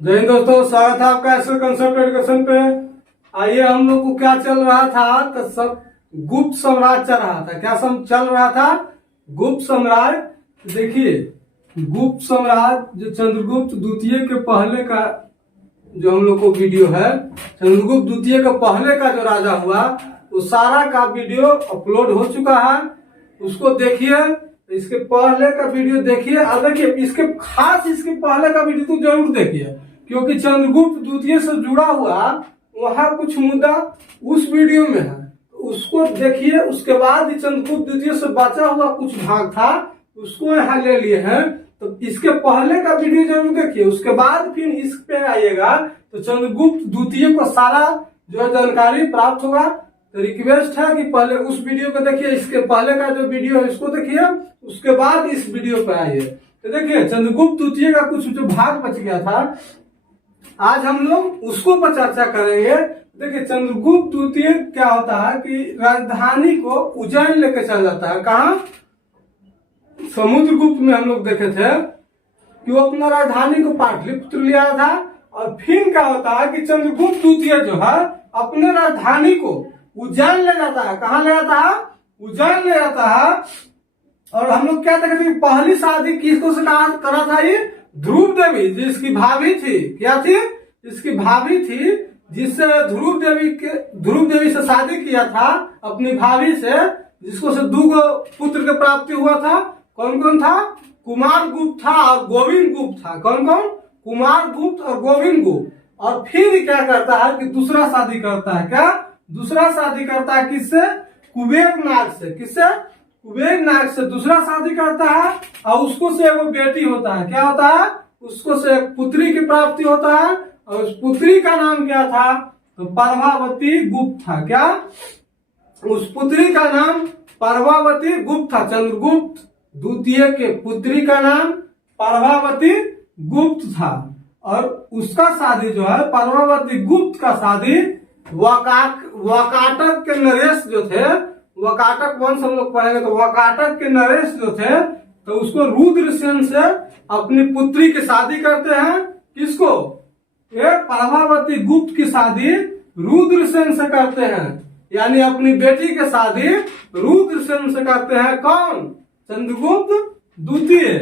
जय हिंद दोस्तों, स्वागत है आपका एस्ट्रो कंसेप्ट एजुकेशन पे। आइए, हम लोग को क्या चल रहा था तो सब गुप्त साम्राज्य चल रहा था। क्या चल रहा था? गुप्त साम्राज्य। देखिए, गुप्त साम्राज्य जो चंद्रगुप्त द्वितीय के पहले का जो हम लोग को वीडियो है, चंद्रगुप्त द्वितीय का पहले का जो राजा हुआ वो सारा का वीडियो अपलोड हो चुका है। उसको देखिए, इसके पहले का वीडियो देखिए और देखिए इसके पहले का वीडियो तो जरूर देखिए, क्योंकि चंद्रगुप्त द्वितीय से जुड़ा हुआ वहां कुछ मुद्दा उस वीडियो में है, उसको देखिए। उसके बाद चंद्रगुप्त द्वितीय से बचा हुआ कुछ भाग था उसको यहाँ ले लिए हैं, तो इसके पहले का वीडियो जरूर देखिए। उसके बाद फिर इस पे आइएगा तो चंद्रगुप्त द्वितीय को सारा जो जानकारी प्राप्त होगा। तो रिक्वेस्ट है कि पहले उस वीडियो को देखिए, इसके पहले का जो वीडियो है इसको देखिए, उसके बाद इस वीडियो पे आइए। तो देखिए, चंद्रगुप्त द्वितीय का कुछ जो भाग बच गया था, आज हम लोग उसको पर चर्चा करेंगे। देखिए, चंद्रगुप्त द्वितीय क्या होता है कि राजधानी को उज्जैन लेकर चल जाता है। कहा? समुद्रगुप्त में हम लोग देखे थे कि वो अपना राजधानी को पाटलिपुत्र ले आया था। और फिर क्या होता है कि चंद्रगुप्त द्वितीय जो है अपने राजधानी को उज्जैन ले जाता है। कहाँ ले जाता है? उज्जैन ले जाता है। और हम लोग क्या देखे थे? पहली शादी किसको से करा था? ये ध्रुव देवी, जिसकी भाभी थी। क्या थी? इसकी भाभी थी, जिससे ध्रुव देवी से शादी किया था अपनी भाभी से, जिसको से 2 पुत्र के प्राप्ति हुआ था। कौन कौन था? कुमार गुप्त था और गोविंद गुप्त था। कौन कौन? कुमार गुप्त और गोविंद गुप्त। और फिर क्या करता है कि दूसरा शादी करता है। क्या? दूसरा शादी करता है किससे? कुबेर नाग से। किससे? कुबेर नाग से दूसरा शादी करता है और उसको से वो बेटी होता है। क्या होता है? उसको से एक पुत्री की प्राप्ति होता है और उस पुत्री का नाम क्या था? तो परभावती गुप्त था। क्या? उस पुत्री का नाम परभावती गुप्त था। चंद्रगुप्त द्वितीय के पुत्री का नाम परभावती गुप्त था। और उसका शादी जो है, परभावती गुप्त का शादी वकाटक के नरेश जो थे, वकाटक वंश हम लोग पढ़ेंगे, तो वकाटक के नरेश जो थे तो उसको रुद्रसेन से अपनी पुत्री की शादी करते हैं। किसको? ये परभावती गुप्त की शादी रुद्रसेन से करते हैं, यानी अपनी बेटी की शादी रुद्रसेन से करते हैं। कौन? चंद्रगुप्त द्वितीय।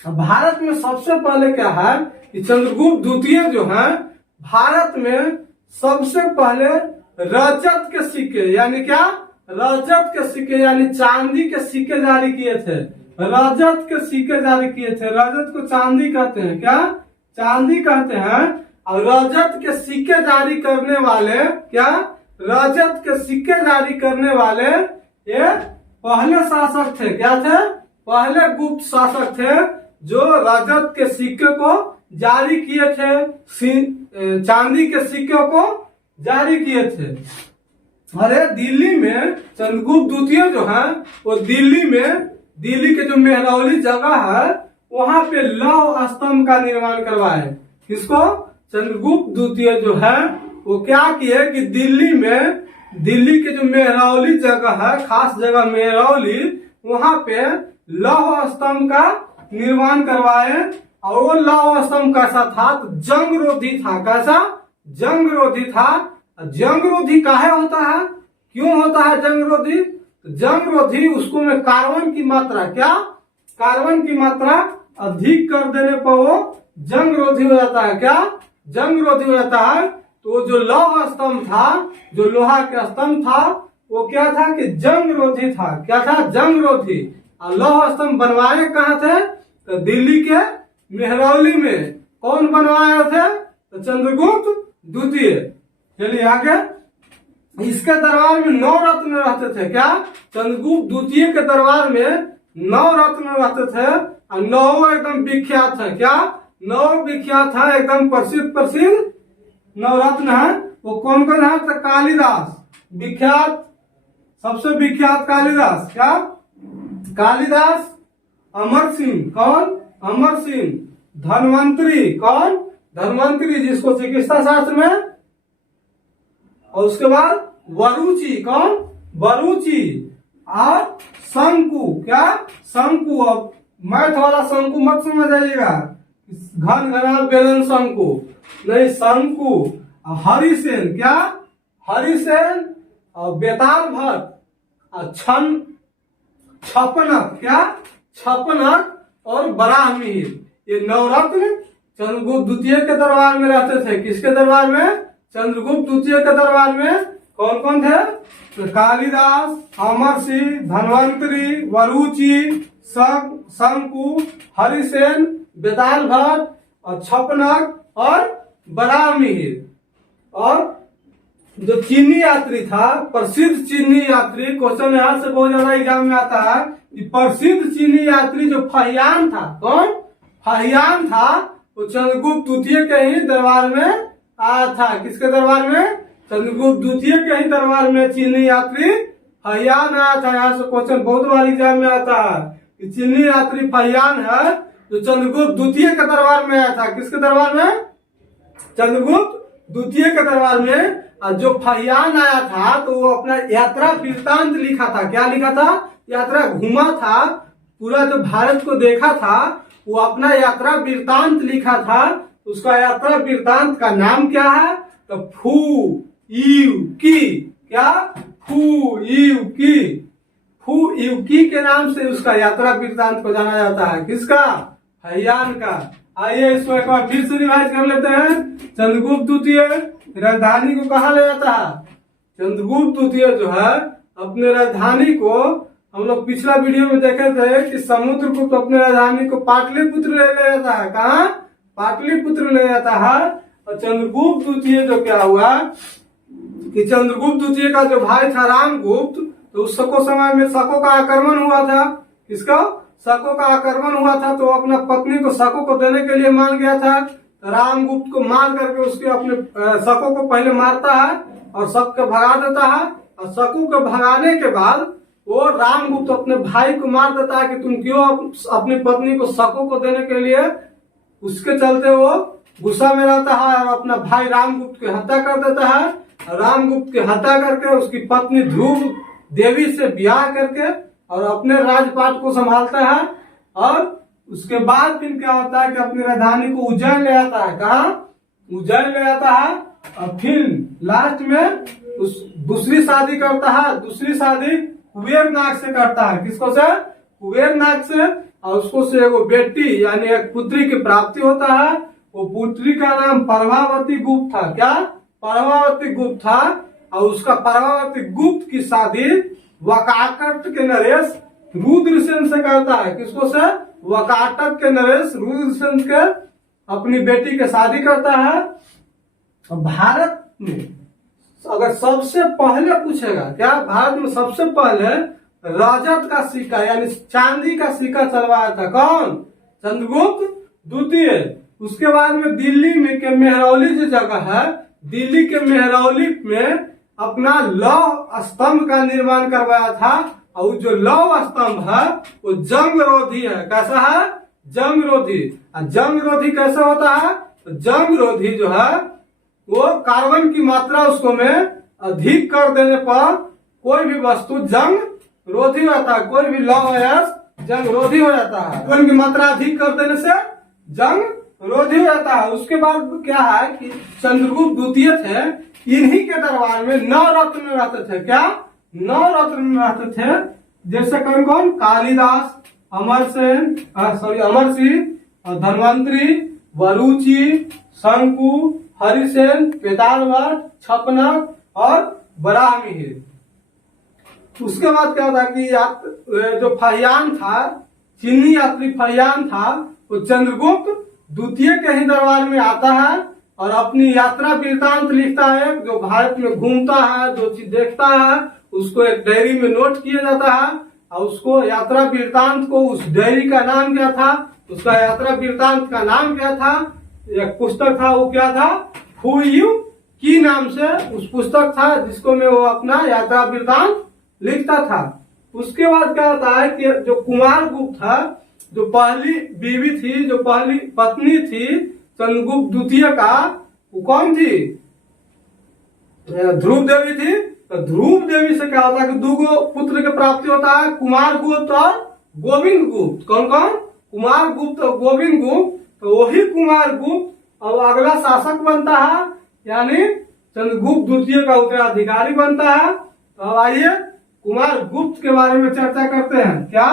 भारत में सबसे पहले क्या है कि चंद्रगुप्त द्वितीय जो है भारत में सबसे पहले रजत के सिक्के, यानी क्या? रजत के सिक्के यानी चांदी के सिक्के जारी किए थे। रजत के सिक्के जारी किए थे। रजत को चांदी कहते हैं। क्या? चांदी कहते हैं। और रजत के सिक्के जारी करने वाले क्या? रजत के सिक्के जारी करने वाले ये पहले शासक थे। क्या थे? पहले गुप्त शासक थे जो रजत के सिक्के को जारी किए थे, चांदी के सिक्के को जारी किए थे। अरे दिल्ली में चंद्रगुप्त द्वितीय जो है वो दिल्ली के जो मेहरौली जगह है वहां पे लौह स्तंभ का निर्माण करवाए। किसको? चंद्रगुप्त द्वितीय जो है वो क्या किए कि दिल्ली के जो मेहरौली जगह है, खास जगह मेहरौली, वहां पे लौह स्तंभ का निर्माण करवाए। और वो लौह स्तंभ कैसा था? तो जंगरोधी था। कैसा? जंगरोधी था। जंगरोधी काहे होता है? क्यों होता है जंगरोधी? तो जंगरोधी उसको में कार्बन की मात्रा, क्या? कार्बन की मात्रा अधिक कर देने पर वो जंगरोधी हो जाता है। क्या? जंगरोधी हो जाता है। तो जो लौह स्तंभ था, जो लोहा का स्तंभ था, वो क्या था कि जंगरोधी था। क्या था? जंगरोधी। और लौह स्तंभ बनवाए कहाँ थे? तो दिल्ली के मेहरौली में। कौन बनवाए थे? तो चंद्रगुप्त द्वितीय। चलिए आगे। इसके दरबार में 9 रत्न रहते थे। क्या? चंद्रगुप्त द्वितीय के दरबार में 9 रत्न रहते थे और 9 एकदम विख्यात है। क्या? 9 विख्यात है, एकदम प्रसिद्ध 9 रत्न है। वो कौन कौन है? तो कालिदास विख्यात, सबसे विख्यात कालिदास। क्या? कालिदास। अमर सिंह। कौन? अमर सिंह। धन्वंतरी। कौन? धन्वंतरी, जिसको चिकित्सा शास्त्र में। और उसके बाद वरुचि। कौन? वरुचि। और शंकु। क्या? शंकु। अब मैथ वाला शंकु मत समझ आइएगा, घन घना बेलन शंकु, नहीं शंकु। हरिसेन, क्या हरिसेन और बेताल भट्ट और छपनक, क्या छपनक और बराहमिहिर, ये नवरत्न चंद्रगुप्त द्वितीय के दरबार में रहते थे। किसके दरबार में? चंद्रगुप्त द्वितीय के दरबार में कौन कौन थे? तो कालिदास, अमरसिंह, धन्वंतरी, वरुचि, शंकु, हरिसेन, बेताल भट्ट और छपनक और बराहमिहिर। और जो चीनी यात्री था, प्रसिद्ध चीनी यात्री, क्वेश्चन यहाँ से बहुत ज्यादा एग्जाम में आता है कि प्रसिद्ध चीनी यात्री जो फाहियान था, कौन फाहियान था, वो चंद्रगुप्त द्वितीय के ही दरबार में आया था। किसके दरबार में? चंद्रगुप्त द्वितीय के ही दरबार में चीनी यात्री फाहियान आया था। यहाँ से क्वेश्चन बहुत बार एग्जाम में आता है कि चीनी यात्री फाहियान है जो चंद्रगुप्त द्वितीय के दरबार में आया था। किसके दरबार में? चंद्रगुप्त द्वितीय के दरबार में। जो फाहियान आया था तो वो अपना यात्रा वृत्तांत लिखा था। क्या लिखा था? यात्रा घूमा था, पूरा जो भारत को देखा था, वो अपना यात्रा वृत्तांत लिखा था। उसका यात्रा वृत्तांत का नाम क्या है? तो फू यू की, क्या फू यू की के नाम से उसका यात्रा वृत्तांत को जाना जाता है। किसका? फाहियान का। आइए इसको एक बार फिर से रिवाइज कर लेते हैं। चंद्रगुप्त द्वितीय राजधानी को कहा ले जाता है? चंद्रगुप्त द्वितीय जो है अपने राजधानी को, हम लोग पिछला वीडियो में देखे थे कि समुद्रगुप्त अपने राजधानी को पाटलिपुत्र ले जाता है। कहा? पाटलिपुत्र ले जाता है। और चंद्रगुप्त द्वितीय जो क्या हुआ कि चंद्रगुप्त द्वितीय का जो भाई था रामगुप्त, तो उस समय में शकों का आक्रमण हुआ था। किसका? शकों का आक्रमण हुआ था। तो अपना पत्नी को शकों को देने के लिए मान गया था। रामगुप्त को मार करके उसके अपने शकों को पहले मारता है और शक को भगा देता है। और शकों को भगाने के बाद वो रामगुप्त अपने भाई को मार देता है कि तुम क्यों अपनी पत्नी को शकों को देने के लिए। उसके चलते वो गुस्सा में रहता है और अपना भाई रामगुप्त की हत्या कर देता है। रामगुप्त की हत्या करके उसकी पत्नी ध्रुव देवी से ब्याह करके और अपने राजपाट को संभालता है। और उसके बाद फिर क्या होता है कि अपनी राजधानी को उज्जैन ले आता है। कहा? उज्जैन ले आता है। और फिर लास्ट में उस दूसरी शादी करता है। दूसरी शादी कुबेर नाग से करता है। किसको से? कुबेर नाग से। और उसको से एगो बेटी यानी एक पुत्री की प्राप्ति होता है। वो पुत्री का नाम प्रभावती गुप्त था। क्या? प्रभावती गुप्त था। और उसका प्रभावती गुप्त की शादी वकाकट के नरेश रुद्रसेन से करता है। किसको से? वकाटक के नरेश रुद्रसेन के अपनी बेटी के शादी करता है। भारत में अगर सबसे पहले पूछेगा, क्या भारत में सबसे पहले रजत का सिक्का यानी चांदी का सिक्का चलवाया था? कौन? चंद्रगुप्त द्वितीय। उसके बाद में दिल्ली में के मेहरौली जो जगह है, दिल्ली के मेहरौली में अपना लौह स्तंभ का निर्माण करवाया था। और जो लौह स्तंभ है वो जंग रोधी है। कैसा है? जंग रोधी। जंग रोधी कैसे होता है? तो जंग रोधी जो है वो कार्बन की मात्रा उसको में अधिक कर देने पर कोई भी वस्तु जंग रोधी होता है। कोई भी लौह जंग रोधी हो जाता है। कार्बन की मात्रा अधिक कर देने से जंग रोधी हो जाता है। उसके बाद क्या है कि चंद्रगुप्त द्वितीय थे, इन्हीं के दरबार में 9 रत्न रहते थे। क्या? 9 रत्न रहते थे। जैसे कौन कौन? कालिदास, अमरसिंह, धन्वंतरी, वरुचि, शंकु, हरिसेन, बेताल भट्ट, छपनक और बराहमिहिर। उसके बाद क्या होता है कि जो फाहियान था, चीनी यात्री फाहियान था, वो चंद्रगुप्त द्वितीय के ही दरबार में आता है और अपनी यात्रा वृत्तांत लिखता है। जो भारत में घूमता है, जो चीज देखता है, उसको एक डायरी में नोट किया जाता है। और उसको यात्रा वृत्तांत को, उस डायरी का नाम क्या था? उसका यात्रा वृत्तांत का नाम क्या था? एक पुस्तक था, वो क्या था? फू यू की नाम से उस पुस्तक था जिसको में वो अपना यात्रा वृत्तांत लिखता था। उसके बाद क्या होता है कि जो कुमार गुप्त था, जो पहली बीवी थी, जो पहली पत्नी थी चंद्रगुप्त द्वितीय का, वो कौन थी? ध्रुव देवी थी। तो ध्रुव देवी से क्या होता है कि 2 पुत्र की प्राप्ति होता है, कुमार गुप्त और गोविंद गुप्त। कौन कौन? कुमार गुप्त और गोविंद गुप्त। तो वही कुमार गुप्त अब अगला शासक बनता है, यानी चंद्रगुप्त द्वितीय का उत्तराधिकारी बनता है। तो अब आइए कुमार गुप्त के बारे में चर्चा करते हैं। क्या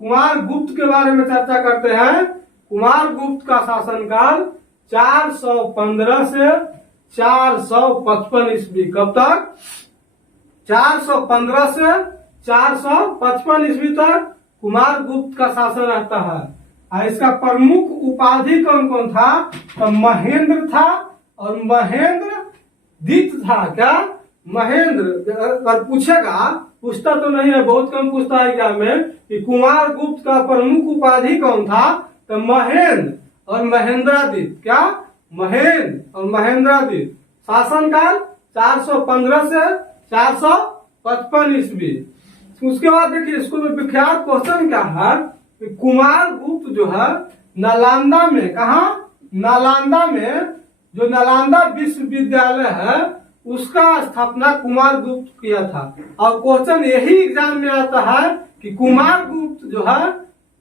कुमार गुप्त के बारे में चर्चा करते हैं। कुमार गुप्त का शासनकाल 415 से 455 ईस्वी। कब तक? 415 से 455 ईस्वी तक कुमार गुप्त का शासन रहता है। और इसका प्रमुख उपाधि कौन कौन था? तो महेंद्र था और महेंद्र द्वित था। क्या? महेंद्र। अगर पूछेगा, पूछता तो नहीं है, बहुत कम पूछता है एग्जाम में, कि कुमार गुप्त का प्रमुख उपाधि कौन था? तो महेंद्र और महेंद्रादित्य। क्या? महेंद्र और महेंद्रादित्य। शासनकाल 415 से 455 ईस्वी। उसके बाद देखिए, इसको विख्यात क्वेश्चन क्या है कि कुमार गुप्त जो है नालंदा में, कहा? नालंदा में, जो नालंदा विश्वविद्यालय है उसका स्थापना कुमार गुप्त किया था। और क्वेश्चन यही एग्जाम में आता है कि कुमार गुप्त जो है,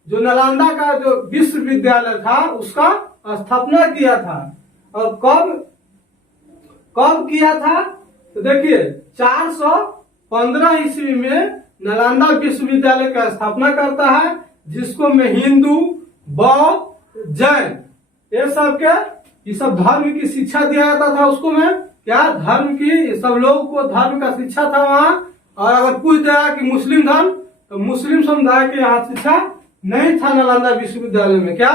जो नालंदा का जो विश्वविद्यालय था उसका स्थापना किया था। और कब कब किया था? तो देखिए 415 ईस्वी में नालंदा विश्वविद्यालय का स्थापना करता है, जिसको में हिंदू, बौद्ध, जैन ये सब धर्म की शिक्षा दिया जाता था। उसको में क्या? धर्म की, सब लोगों को धर्म का शिक्षा था वहाँ। और अगर पूछ दिया कि मुस्लिम धर्म, तो मुस्लिम समुदाय के यहाँ शिक्षा नहीं था नालंदा विश्वविद्यालय में। क्या?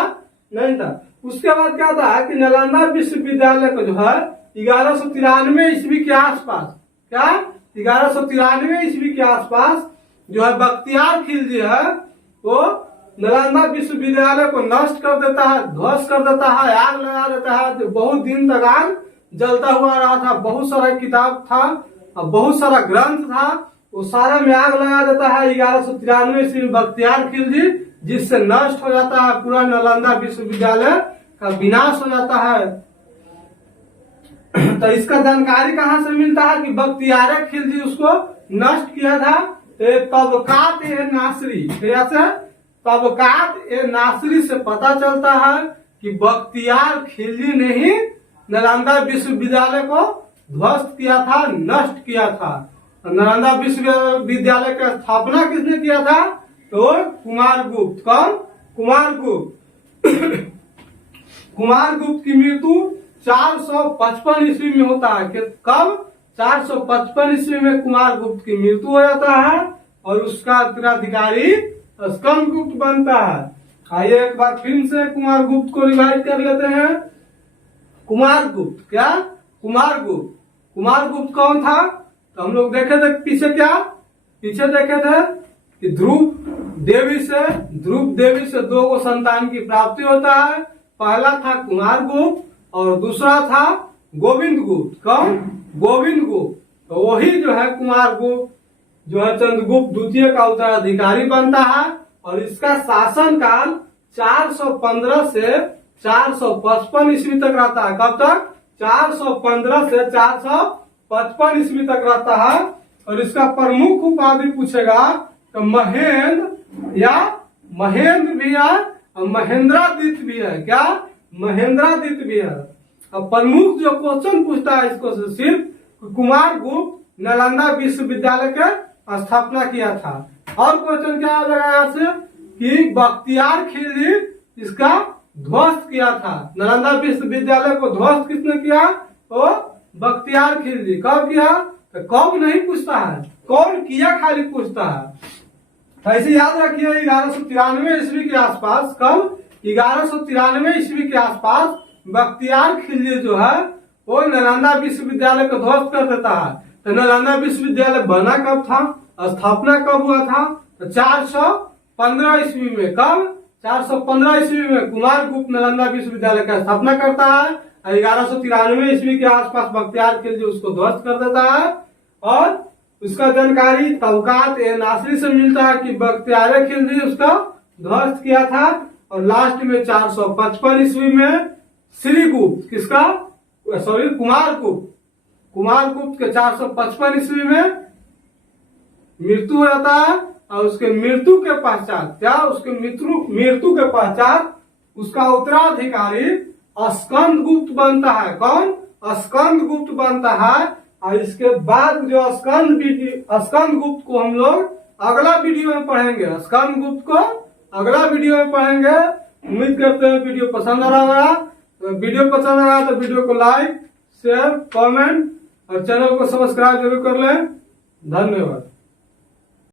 नहीं था। उसके बाद क्या था कि नालंदा विश्वविद्यालय को जो है 1193 ईस्वी के आसपास, क्या 1193 ईस्वी के आसपास जो है बख्तियार खिलजी है वो नालंदा विश्वविद्यालय को नष्ट कर देता है, ध्वस्त कर देता है, आग लगा देता है। जो बहुत दिन तक आग जलता हुआ रहा था, बहुत सारा किताब था और बहुत सारा ग्रंथ था, वो सारे में आग लगा देता है 1193 ईस्वी में बख्तियार खिलजी, जिससे नष्ट हो जाता है पूरा नालंदा विश्वविद्यालय का विनाश हो जाता है। तो इसका जानकारी कहाँ से मिलता है कि बख्तियार खिलजी उसको नष्ट किया था? तो तबकात ए नासरी, कैसे? तबकात ए नासरी से पता चलता है कि बख्तियार खिलजी ने ही नालंदा विश्वविद्यालय को ध्वस्त किया था, नष्ट किया था। नालंदा विश्वविद्यालय की स्थापना किसने किया था? तो कुमार गुप्त। कौन? कुमार गुप्त। कुमार गुप्त की मृत्यु 455 ईस्वी में होता है। कब? 455 ईस्वी में कुमार गुप्त की मृत्यु हो जाता है और उसका उत्तराधिकारी स्कंदगुप्त बनता है। आइए एक बार फिर से कुमार गुप्त को रिवाइज कर लेते हैं। कुमार गुप्त। क्या? कुमार गुप्त। कुमार गुप्त कौन था? तो हम लोग देखे थे पीछे, क्या पीछे देखे थे कि ध्रुव देवी से 2 संतान की प्राप्ति होता है। पहला था कुमार गुप्त और दूसरा था गोविंद गुप्त। कौन? गोविंद गुप्त। तो वही जो है कुमार गुप्त जो है चंद्रगुप्त द्वितीय का उत्तराधिकारी बनता है और इसका शासन काल 415 से 455 ईस्वी तक रहता है। कब तक? 415 से 455 ईस्वी तक रहता है। और इसका प्रमुख उपाधि पूछेगा तो महेंद्र या महेंद्र भी है और महेंद्रादित्य भी है। क्या? महेंद्रादित्य भी है। अब प्रमुख जो क्वेश्चन पूछता है इसको सिर्फ कुमार गुप्त नालंदा विश्वविद्यालय के स्थापना किया था। और क्वेश्चन क्या लगा यहाँ से कि बख्तियार खिलजी इसका ध्वस्त किया था। नालंदा विश्वविद्यालय को ध्वस्त किसने किया? तो बख्तियार खिलजी। कब किया? तो कब नहीं पूछता है, कौन किया खाली पूछता है। ऐसे याद रखिए 1193 ईस्वी के आसपास, कब? 1193 ईस्वी के आसपास बख्तियार खिलजी जो है वो नालंदा विश्वविद्यालय को ध्वस्त कर देता है। तो नालंदा विश्वविद्यालय बना कब था? स्थापना कब हुआ था? तो 415 ईस्वी में। कब? 415 ईस्वी में कुमार गुप्त नालंदा विश्वविद्यालय का स्थापना करता है और 1193 ईस्वी के आसपास बख्तियार खिलजी उसको ध्वस्त कर देता है। और उसका जानकारी तबकात ए नासरी से मिलता है कि बख्तियार खिलजी उसका ध्वस्त किया था। और लास्ट में 455 ईस्वी में श्रीगुप्त, किसका? सॉरी, कुमार गुप्त के 455 ईस्वी में मृत्यु हो जाता है। और उसके मृत्यु के पश्चात, क्या उसके मृत्यु के पश्चात उसका उत्तराधिकारी स्कंद गुप्त बनता है। कौन? स्कंद गुप्त बनता है। और इसके बाद जो स्कंद गुप्त को हम लोग अगला वीडियो में पढ़ेंगे। स्कंद गुप्त को अगला वीडियो में पढ़ेंगे। उम्मीद करते हैं वीडियो पसंद आ रहा है। तो वीडियो पसंद आ रहा तो वीडियो को लाइक, शेयर, कमेंट और चैनल को सब्सक्राइब जरूर कर लें। धन्यवाद।